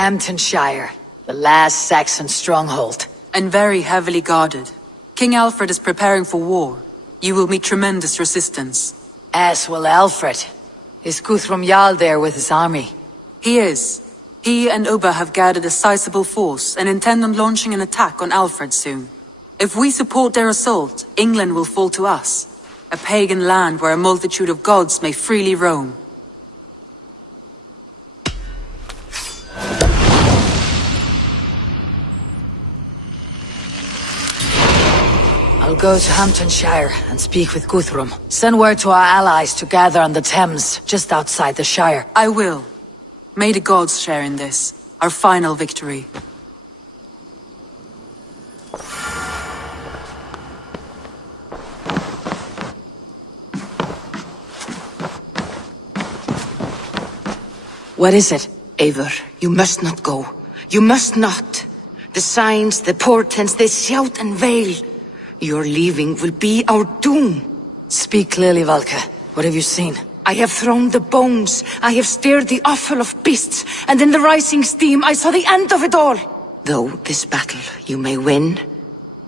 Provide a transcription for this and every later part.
Hamptonshire, the last Saxon stronghold. And very heavily guarded. King Aelfred is preparing for war. You will meet tremendous resistance. As will Aelfred. Is Guthrum Jarl there with his army? He is. He and Ubba have gathered a sizable force and intend on launching an attack on Aelfred soon. If we support their assault, England will fall to us. A pagan land where a multitude of gods may freely roam. I'll go to Hamptonshire and speak with Guthrum. Send word to our allies to gather on the Thames, just outside the Shire. I will. May the gods share in this, our final victory. What is it? Eivor, you must not go. You must not. The signs, the portents, they shout and wail. Your leaving will be our doom. Speak clearly, Valka. What have you seen? I have thrown the bones. I have stirred the offal of beasts. And in the rising steam, I saw the end of it all. Though this battle you may win,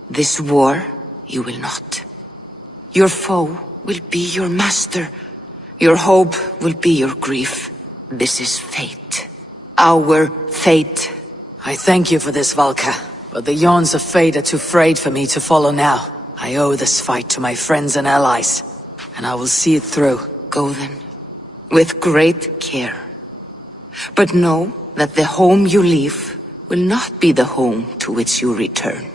this war you will not. Your foe will be your master. Your hope will be your grief. This is fate. Our fate. I thank you for this, Valka. But the yawns of fate are too frayed for me to follow now. I owe this fight to my friends and allies. And I will see it through. Go then. With great care. But know that the home you leave will not be the home to which you return.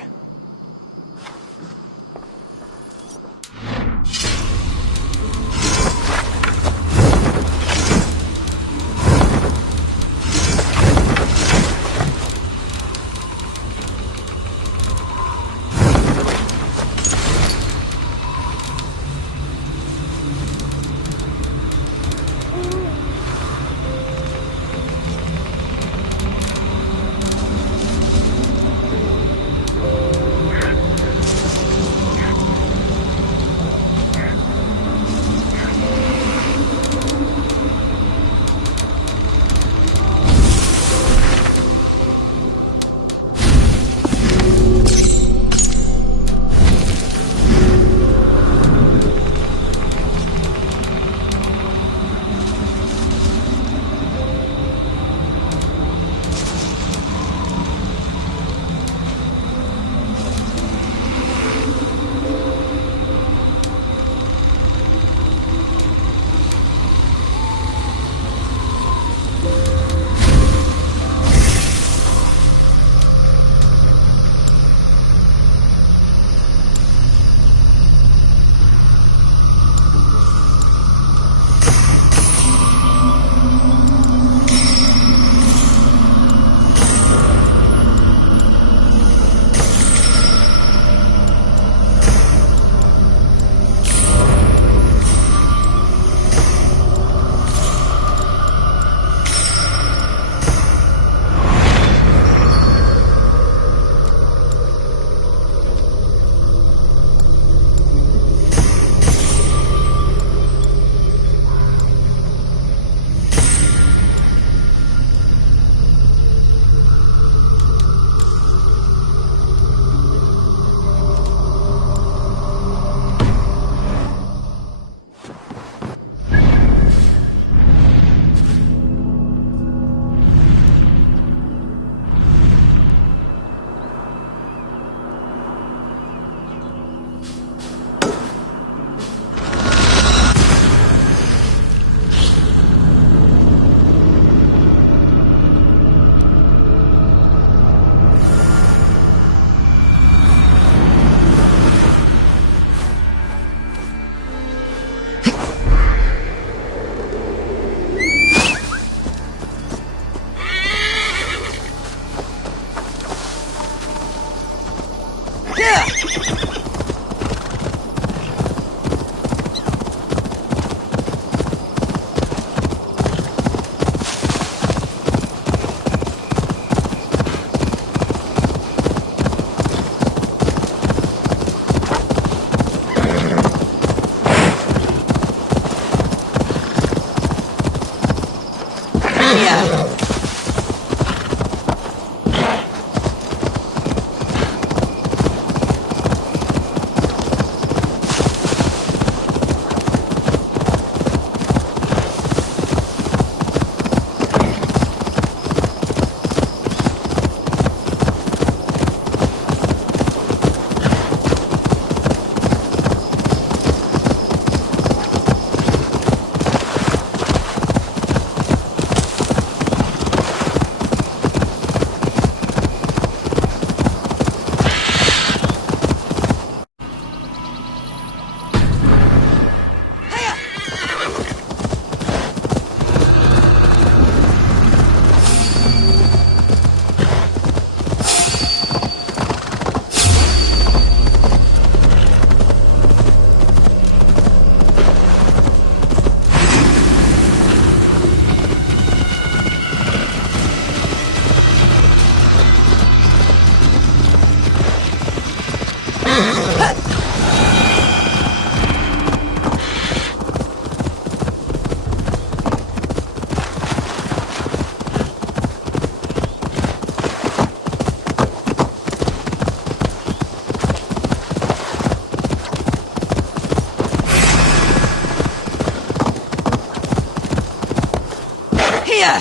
here!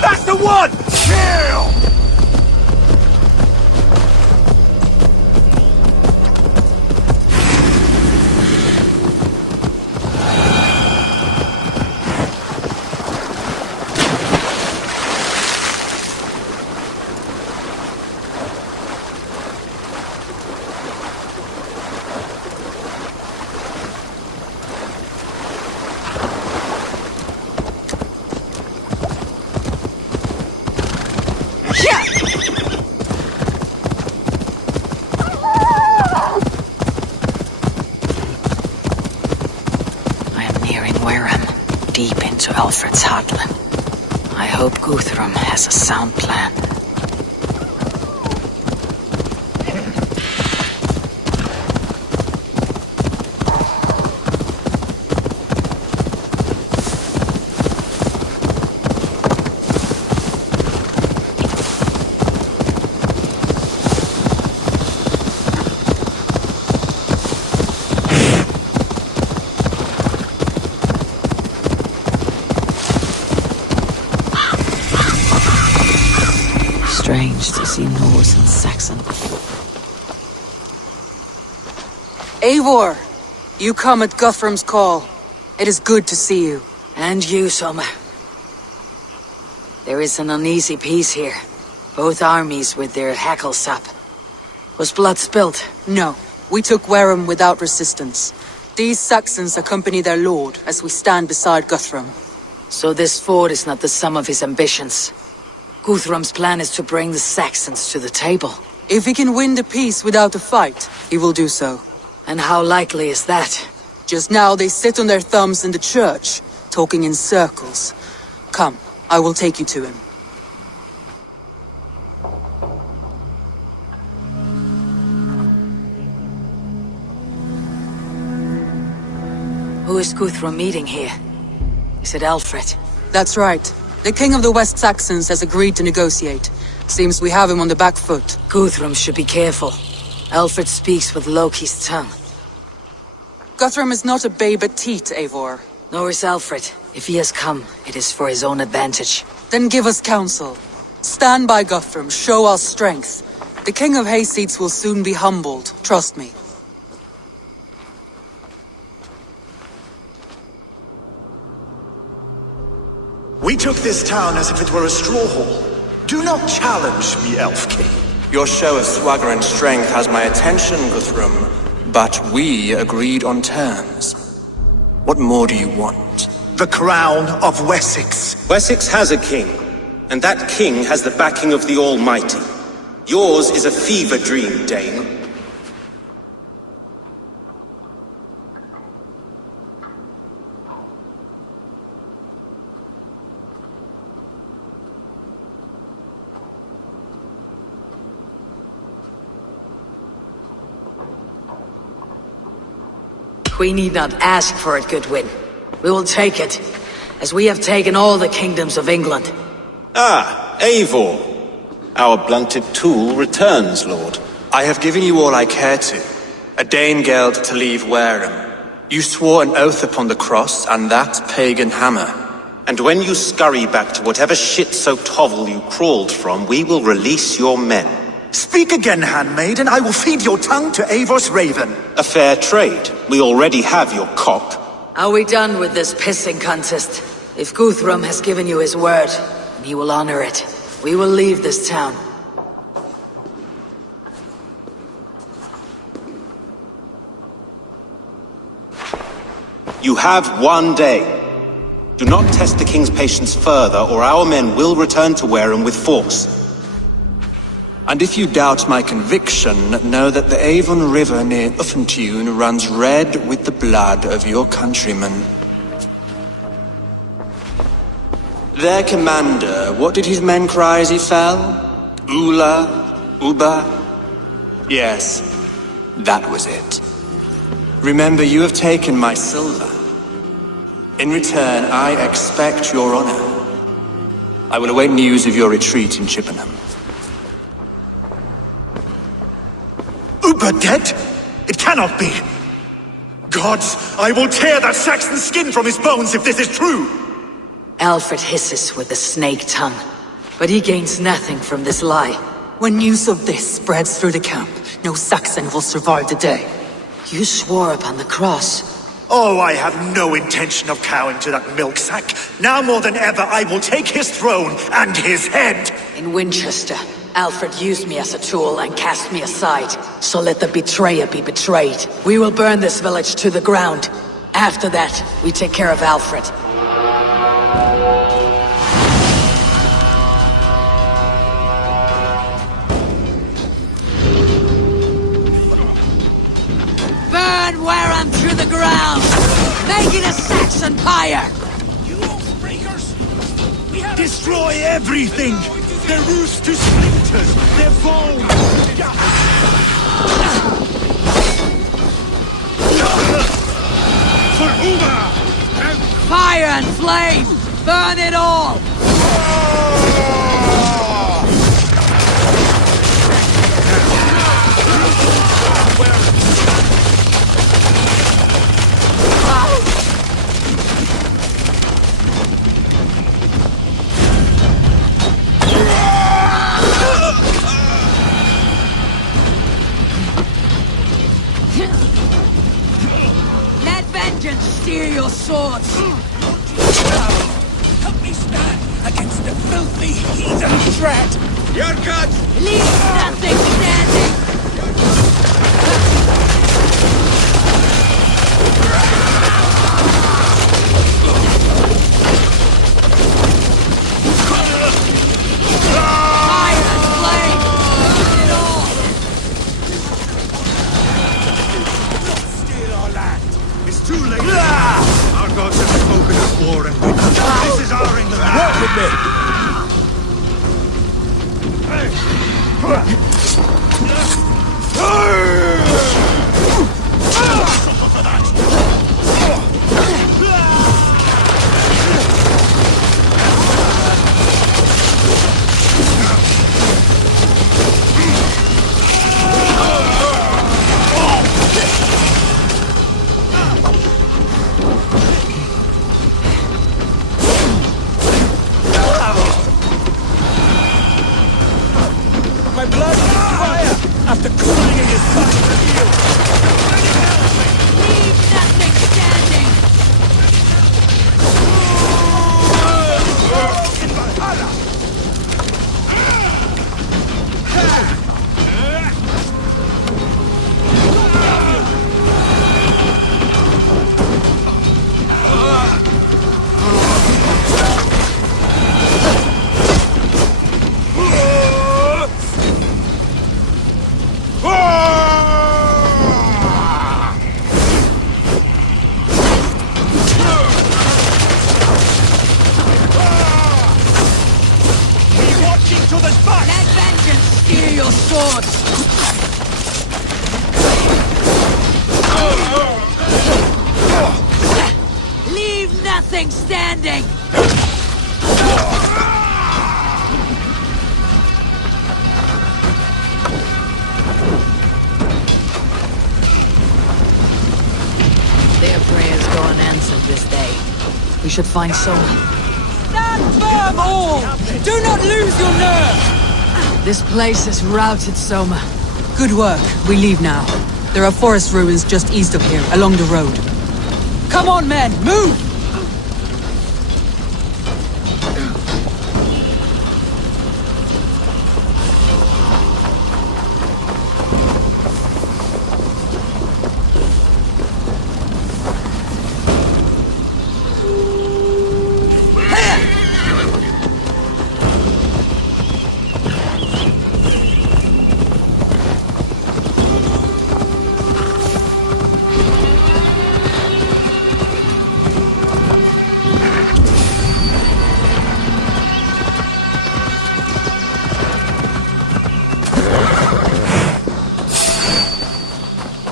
That's the one! Kill! Deep into Aelfred's heartland. I hope Guthrum has a sound plan. Strange to see Norse and Saxon. Eivor! You come at Guthrum's call. It is good to see you. And you, Soma. There is an uneasy peace here. Both armies with their hackles up. Was blood spilled? No, we took Wareham without resistance. These Saxons accompany their lord as we stand beside Guthrum. So this fort is not the sum of his ambitions. Guthrum's plan is to bring the Saxons to the table. If he can win the peace without a fight, he will do so. And how likely is that? Just now they sit on their thumbs in the church, talking in circles. Come, I will take you to him. Who is Guthrum meeting here? Is it Aelfred? That's right. The king of the West Saxons has agreed to negotiate. Seems we have him on the back foot. Guthrum should be careful. Aelfred speaks with Loki's tongue. Guthrum is not a babe at teat, Eivor. Nor is Aelfred. If he has come, it is for his own advantage. Then give us counsel. Stand by Guthrum, show our strength. The king of Hayseeds will soon be humbled, trust me. We took this town as if it were a straw hall. Do not challenge me, Elf King. Your show of swagger and strength has my attention, Guthrum. But we agreed on terms. What more do you want? The crown of Wessex. Wessex has a king, and that king has the backing of the Almighty. Yours is a fever dream, Dane. We need not ask for it, Goodwin. We will take it, as we have taken all the kingdoms of England. Ah, Eivor. Our blunted tool returns, Lord. I have given you all I care to. A Danegeld to leave Wareham. You swore an oath upon the cross, and that pagan hammer. And when you scurry back to whatever shit-soaked hovel you crawled from, we will release your men. Speak again, handmaid, and I will feed your tongue to Eivor's raven. A fair trade. We already have your cock. Are we done with this pissing contest? If Guthrum has given you his word, and he will honor it, we will leave this town. You have one day. Do not test the king's patience further, or our men will return to Wareham with force. And if you doubt my conviction, know that the Avon River near Uffentune runs red with the blood of your countrymen. Their commander, what did his men cry as he fell? Ula? Uba? Yes, that was it. Remember, you have taken my silver. In return, I expect your honor. I will await news of your retreat in Chippenham. Uber dead? It cannot be! Gods, I will tear that Saxon skin from his bones if this is true! Aelfred hisses with a snake tongue, but he gains nothing from this lie. When news of this spreads through the camp, no Saxon will survive the day. You swore upon the cross. Oh, I have no intention of cowing to that milksack. Now more than ever, I will take his throne and his head! In Winchester, Aelfred used me as a tool and cast me aside. So let the betrayer be betrayed. We will burn this village to the ground. After that, we take care of Aelfred. Burn Wareham to the ground! Make it a Saxon pyre! You oath-breakers! Destroy everything! Their roofs to splinters! Their bones! For Uma! Fire and flame! Burn it all! Let vengeance steer your swords! Help me stand against the filthy heathen dread! Your guts! Leave nothing standing! Fire and flame! Burn it all! Steal our land! It's too late! Our gods have spoken of war and victory. This is our England! Work with me! My blood is fire after cooling in his blood to heal. Leave nothing standing! In Valhalla! Let vengeance steer your swords! Leave nothing standing! Their prayers go unanswered this day. We should find Soma. Stand firm, all! Do not lose your nerve! This place is routed, Soma. Good work. We leave now. There are forest ruins just east of here, along the road. Come on, men! Move!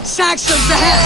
Saxons ahead!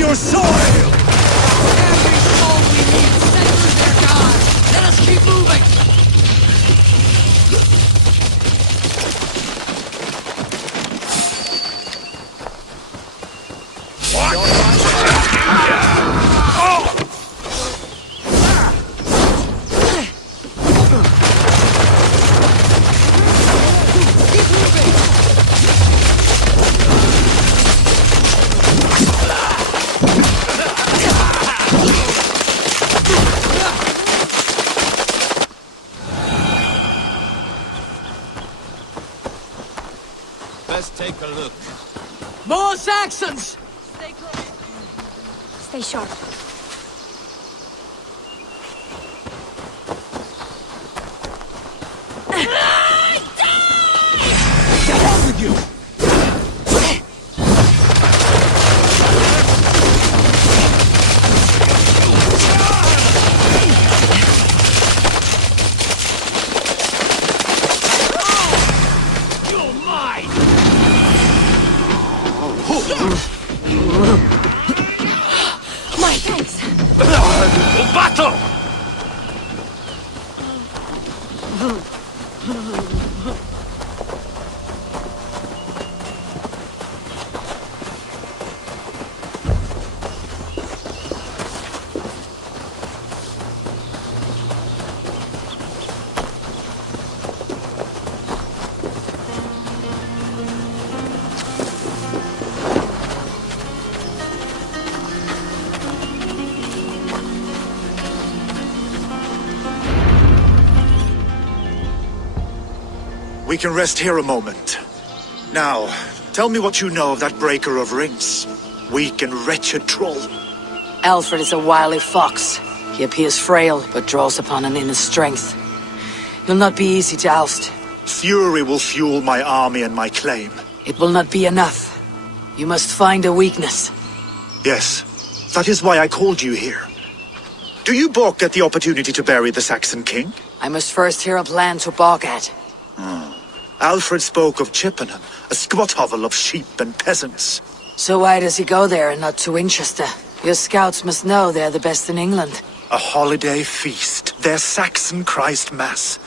your soil! Every soul we meet centers their god! Let us keep moving! Let's take a look. More Saxons! Stay sharp. Get on with you! My thanks. Battle! We can rest here a moment. Now, tell me what you know of that breaker of rings. Weak and wretched troll. Aelfred is a wily fox. He appears frail, but draws upon an inner strength. He'll not be easy to oust. Fury will fuel my army and my claim. It will not be enough. You must find a weakness. Yes, that is why I called you here. Do you balk at the opportunity to bury the Saxon king? I must first hear a plan to balk at. Alfred spoke of Chippenham, a squat hovel of sheep and peasants. So why does he go there and not to Winchester? Your scouts must know they're the best in England. A holiday feast, their Saxon Christ Mass.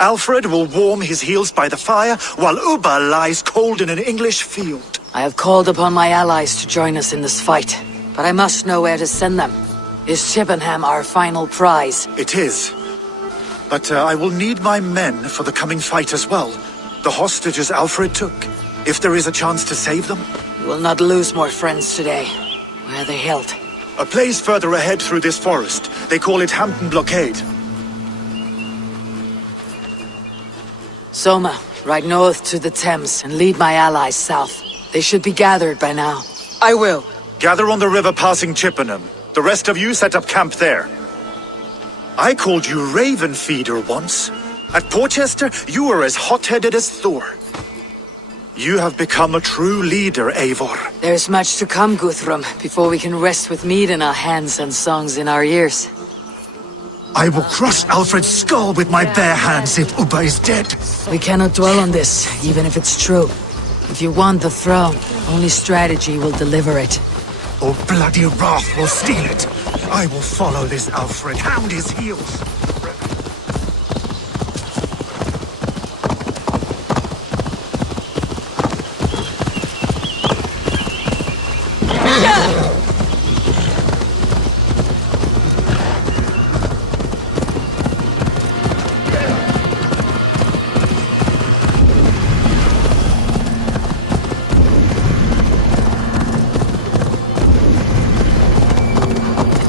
Alfred will warm his heels by the fire, while Uba lies cold in an English field. I have called upon my allies to join us in this fight, but I must know where to send them. Is Chippenham our final prize? It is. But I will need my men for the coming fight as well. The hostages Alfred took. If there is a chance to save them. You will not lose more friends today. Where are they held? A place further ahead through this forest. They call it Hampton Blockade. Soma, ride north to the Thames and lead my allies south. They should be gathered by now. I will. Gather on the river passing Chippenham. The rest of you set up camp there. I called you Raven Feeder once. At Porchester, you were as hot-headed as Thor. You have become a true leader, Eivor. There's much to come, Guthrum, before we can rest with mead in our hands and songs in our ears. I will crush Alfred's skull with my bare hands if Uba is dead. We cannot dwell on this, even if it's true. If you want the throne, only strategy will deliver it. Or bloody wrath will steal it. I will follow this Alfred, hound his heels.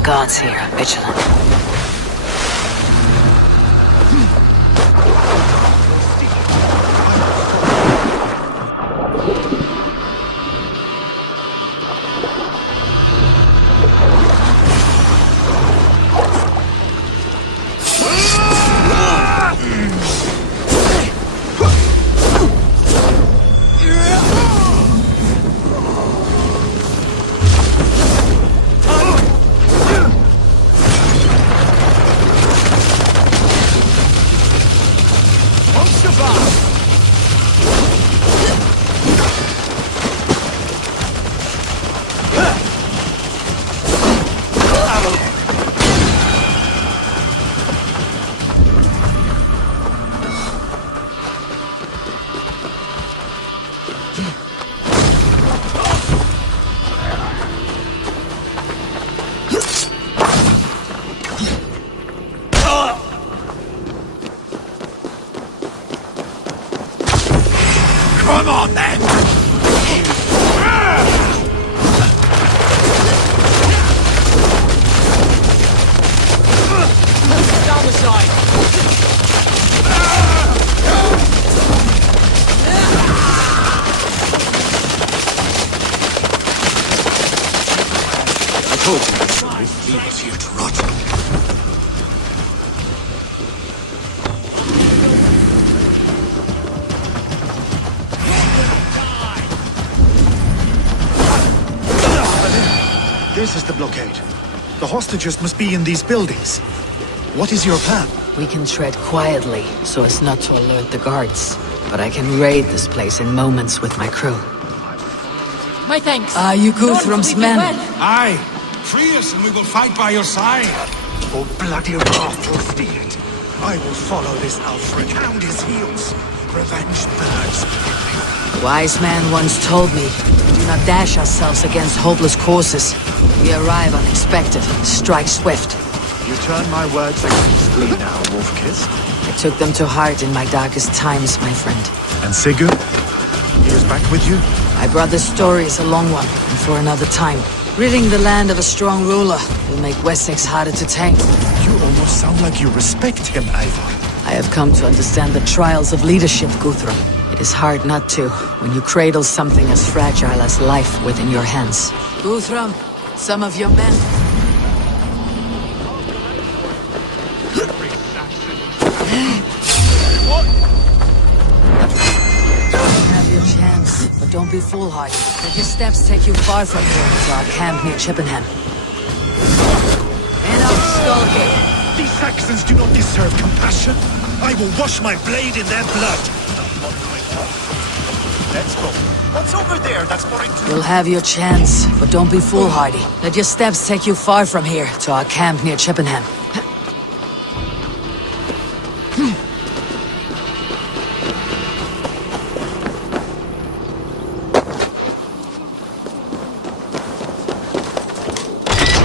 Gods here, vigilant. It's here to rot. This is the blockade. The hostages must be in these buildings. What is your plan? We can tread quietly, so as not to alert the guards. But I can raid this place in moments with my crew. My thanks. Are you Guthrum's men? Aye. Free us and we will fight by your side. Oh, bloody wrath will steal it. I will follow this Aelfred and his heels. Revenge burns. A wise man once told me, do not dash ourselves against hopeless courses. We arrive unexpected, strike swift. You turn my words against me now, Wolf-Kissed. I took them to heart in my darkest times, my friend. And Sigurd? He is back with you? My brother's story is a long one, and for another time. Ridding the land of a strong ruler will make Wessex harder to tame. You almost sound like you respect him, Eivor. I have come to understand the trials of leadership, Guthrum. It is hard not to, when you cradle something as fragile as life within your hands. Guthrum, some of your men... Have your chance, but don't be foolhardy. Let your steps take you far from here to our camp near Chippenham. Enough skulking! These Saxons do not deserve compassion. I will wash my blade in their blood. Let's go. What's over there that's more interesting? You'll have your chance, but don't be foolhardy. Let your steps take you far from here to our camp near Chippenham.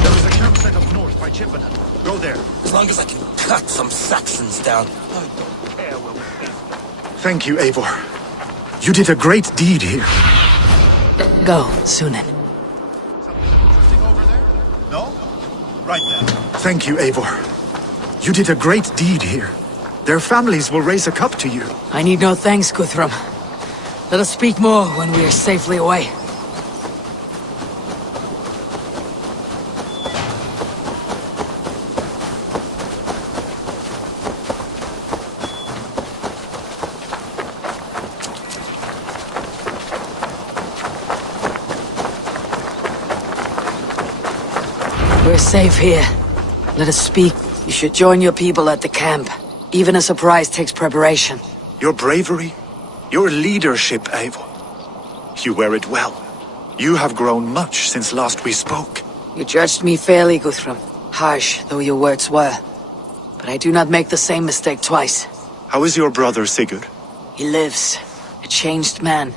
There is a campsite up north by Chippenham. Go there. As long as I can cut some Saxons down. Thank you, Eivor. You did a great deed here. Go, Sunan. No? Right then. Thank you, Eivor. You did a great deed here. Their families will raise a cup to you. I need no thanks, Guthrum. Let us speak more when we are safely away. We're safe here. Let us speak. You should join your people at the camp. Even a surprise takes preparation. Your bravery, your leadership, Eivor. You wear it well. You have grown much since last we spoke. You judged me fairly, Guthrum. Harsh though your words were. But I do not make the same mistake twice. How is your brother, Sigurd? He lives, a changed man.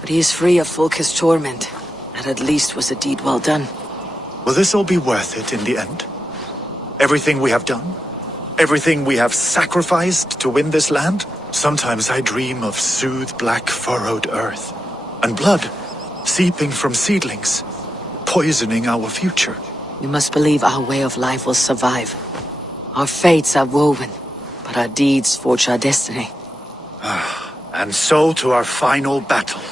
But he is free of Fulke's torment. That at least was a deed well done. Will this all be worth it in the end? Everything we have done? Everything we have sacrificed to win this land? Sometimes I dream of soothed black furrowed earth. And blood seeping from seedlings, poisoning our future. We must believe our way of life will survive. Our fates are woven, but our deeds forge our destiny. And so to our final battle.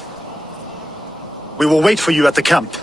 We will wait for you at the camp.